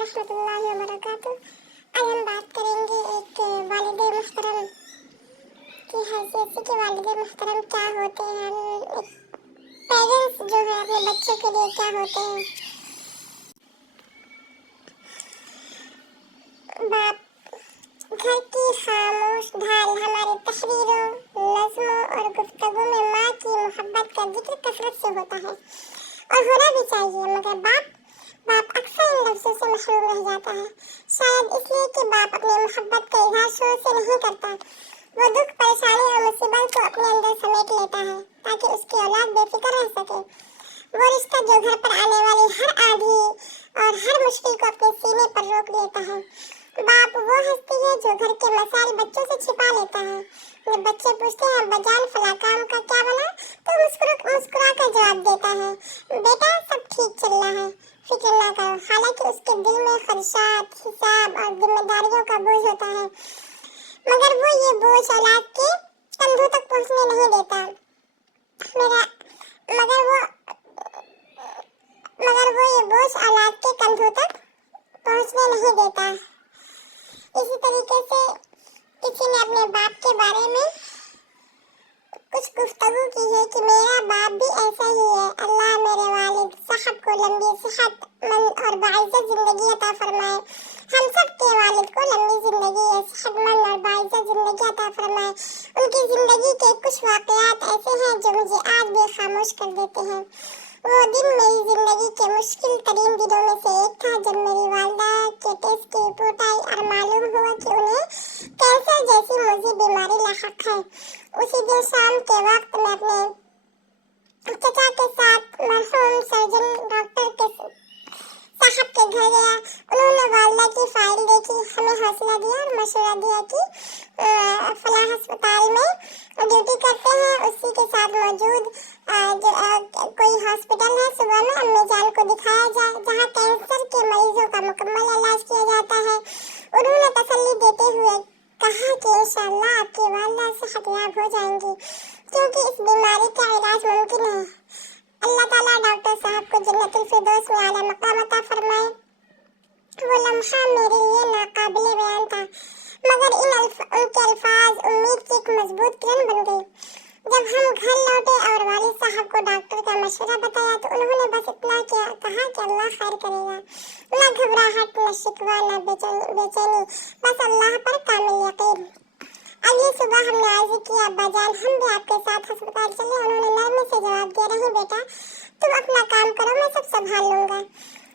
वरहमतुल्लाहि वबरकातुह। आज हम बात करेंगे एक वालिद मुहतरम की हैसियत से कि वालिद मुहतरम क्या होते हैं, पेरेंट्स जो है अपने बच्चों के लिए क्या होते हैं। बाप घर की खामोश ढाल हमारे तहरीरों, नज़्मों और गुफ्तगू में माँ की मोहब्बत का जिक्र कसरत से होता है और होना भी चाहिए, मगर बाप अक्सर इन लफ्ज़ों से महरूम रह जाता है। शायद इसलिए कि बाप अपनी मोहब्बत का इज़हार शोर से नहीं करता। वो दुख, परेशानी और मुसीबत को अपने अंदर समेट लेता है ताकि उसकी औलाद बेफिक्र रह सके। वो रिश्ता जो घर पर आने वाली हर आंधी और हर मुश्किल को अपने सीने पर रोक लेता है। बाप वो हस्ती है जो घर के मसाइल बच्चों से छिपा लेता है। जब बच्चे पूछते हैं बजान फला काम का क्या बना, तो मुस्कुरा कर जवाब देता है, बेटा सब ठीक चल रहा है, फिक्र ना करो। हालांकि उसके दिल में खदशात, हिसाब और जिम्मेदारियों का बोझ होता है, मगर वो ये बोझ औलाद के कंधों तक पहुंचने नहीं देता। मगर वो ये बोझ औलाद के कंधों तक पहुंचने नहीं देता। इसी तरीके से किसी ने अपने बाप के बारे में कुछ गुफ्तगू की है कि मेरा बाप भी ऐसा ही है। अल्लाह मेरे वालिद साहब को लंबी सेहतमंद और बाइज़्ज़त जिंदगी अता फरमाए। हम सब के वालिद को लंबी जिंदगी, सेहतमंद और बाइज़्ज़त जिंदगी अता फरमाए। उनकी जिंदगी के कुछ वाक़यात ऐसे हैं जो मुझे आज भी खामोश कर देते हैं। वो दिन मेरी जिंदगी के मुश्किल तरीन दिनों में से एक था जब मेरी वालिदा के टेस्ट की रिपोर्ट आई और मालूम हुआ कि उन्हें कैंसर जैसी मुज़ी बीमारी लाहक है। उसी दिन शाम के वक्त मैं अपने चचा के साथ मरहूम सर्जन डॉक्टर के साहब के घर गया। उन्होंने वालिदा की फाइल देखी, हमें हौसला दिया और मशवरा दिया कि फलां अस्पताल में ड्यूटी करते हैं, उसी के साथ मौजूद कोई हॉस्पिटल है, सुबह में अम्मी जान को दिखाया जाए जहाँ कैंसर के मरीजों का मुकम्मल इलाज किया जाता है। उन्होंने तसल्ली देते हुए कहा कि इंशाअल्लाह आपकी वालिदा सेहतयाब हो जाएंगी, क्योंकि इस बीमारी का इलाज मुमकिन है। अल्लाह ताला डॉक्टर साहब को जन्नतुल फिरदौस में आला मकाम अता फरमाए। वो लम्हा मेरे लिए नाकाबिले बयान था, मगर उनके अल्फाज उम्मीद की एक मजबूत किरण बन गई। जब हम घर लौटे और वालिद साहब को डॉक्टर का मशवरा बताया तो उन्होंने बस इतना कहा कि अल्लाह खैर करेगा। न घबराहट, न शिकवा, न बेचैनी, बस अल्लाह पर कामिल यकीन। अगली सुबह हमने अर्ज़ किया, अब्बा जान हम भी आपके साथ अस्पताल चले। उन्होंने नरमी से जवाब दिया, नहीं बेटा, तुम अपना काम करो, मैं सब संभाल लूँगा।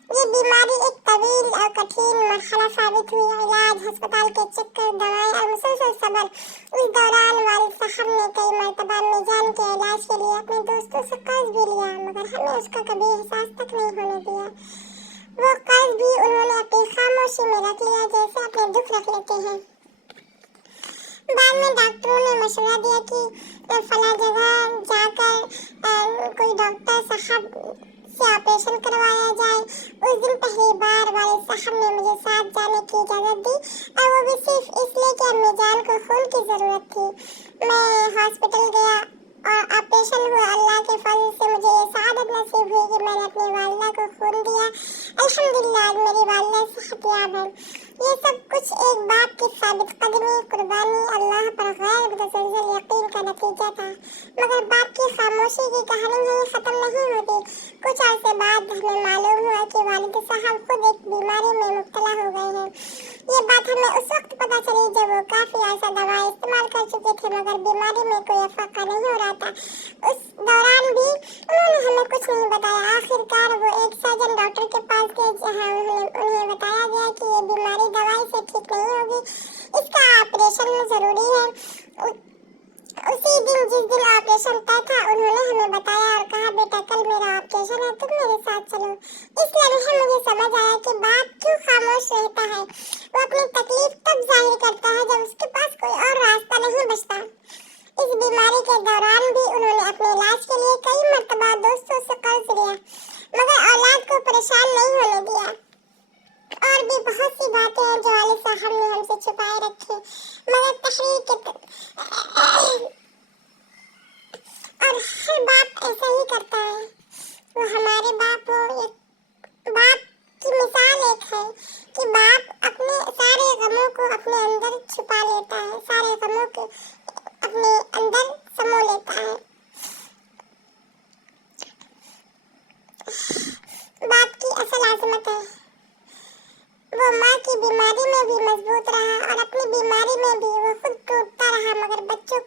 ये बीमारी एक तवील और कठिन मरहला साबित हुई। इलाज, अस्पताल के चक्कर, दवाएं और मुसलसल सब्र। उस दौरान वालिद साहब ने कई मरतबा मीजान के इलाज के लिए अपने दोस्तों से कर्ज भी लिया, मगर हमें उसका कभी एहसास तक नहीं होने दिया। वो कर्ज भी उन्होंने अपनी खामोशी में रख लिया, जैसे अपने दुख रख लेते हैं। बाद में डॉक्टरों ने मशवरा दिया कि फला जगह जाकर कोई डॉक्टर साहब से ऑपरेशन करवाया जाए। उस दिन पहली बार वालिद साहब ने मुझे साथ जाने की इजाज़त दी, और वो भी सिर्फ इसलिए कि अम्मी जान को खून की ज़रूरत थी। मैं हॉस्पिटल गया और ऑपरेशन हुआ। अल्लाह के फजल से मुझे ये सआदत नसीब हुई कि मैंने अपनी वालिदा को खून दिया। अल्हम्दुलिल्लाह आज मेरी वालिदा सेहतयाब है। ये सब कुछ एक बाप की साबित कदमी, कुर्बानी, अल्लाह पर गैर मुतज़लज़ल यकीन का नतीजा था। मगर बाप की खामोशी की कहानी यहीं ख़त्म नहीं होती। कुछ अर्से बाद हमें मालूम हुआ कि वालिद साहब खुद एक बीमारी में मुब्तला हो गए हैं। ये बात हमें उस वक्त पता चली जब वो काफ़ी ऐसा दवा इस्तेमाल कर चुके थे, मगर बीमारी में कोई अफाका नहीं हो रहा था। उस दौरान भी उन्होंने हमें कुछ नहीं बताया। आखिरकार वो एक सर्जन डॉक्टर के पास गए, जहाँ उन्हें बताया गया कि ये बीमारी दवाई से ठीक नहीं होगी, इसका ऑपरेशन ज़रूरी है। उसी दिन जिस दिन ऑपरेशन तय था, उन्होंने हमें बताया और कहा, बेटा कल मेरा ऑपरेशन है, तुम मेरे साथ चलो। इस लम्हे मुझे समझ आया कि बाप क्यों खामोश रहता है। वो अपनी तकलीफ तब जाहिर करता है जब उसके पास कोई और रास्ता नहीं बचता। इस बीमारी के दौरान भी उन्होंने अपने इलाज के लिए कई मरतबा दोस्तों से कर्ज लिया, मगर औलाद को परेशान नहीं होने दिया। और भी बहुत सी बातें हैं जो वालिद साहब ने हमसे छुपाए रखी, मगर तहरीर के और हर बाप ऐसा ही करता है। वो हमारे बाप हो, बाप की मिसाल एक है।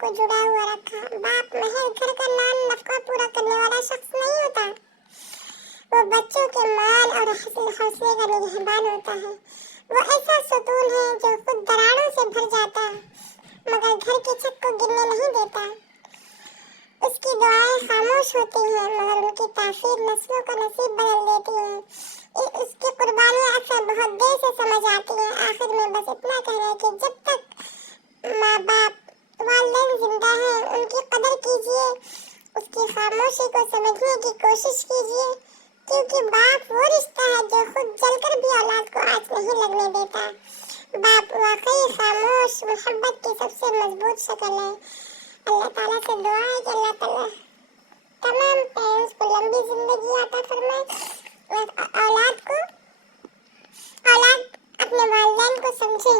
को जुड़ा हुआ रखा। बाप महज घर का नाम नफका पूरा करने वाला शख्स नहीं होता, वो बच्चों के माल और हौसले का निगहबान होता है। वो ऐसा सुतून है जो खुद दरारों से भर जाता मगर घर की छत को गिरने नहीं देता। उसकी दुआएं खामोश होती हैं मगर उनकी तासीर नस्लों का नसीब बदल देती हैं। उसकी कुर्बानियां अक्सर बहुत देर से समझ आती हैं। आखिर में बस इतना कहना है कि जब तक माँ बाप वालिदैन जिंदा हैं उनकी कदर कीजिए, उसकी खामोशी को समझने की कोशिश कीजिए, क्योंकि बाप वो रिश्ता है जो खुद जलकर भी औलाद को आँच नहीं लगने देता। बाप वाकई खामोश मोहब्बत की सबसे मजबूत शक्ल है। अल्लाह ताला से दुआ है कि अल्लाह ताला तमाम पेरेंट्स को लंबी जिंदगी अता फरमाए और औलाद अपने वालिदैन को समझे।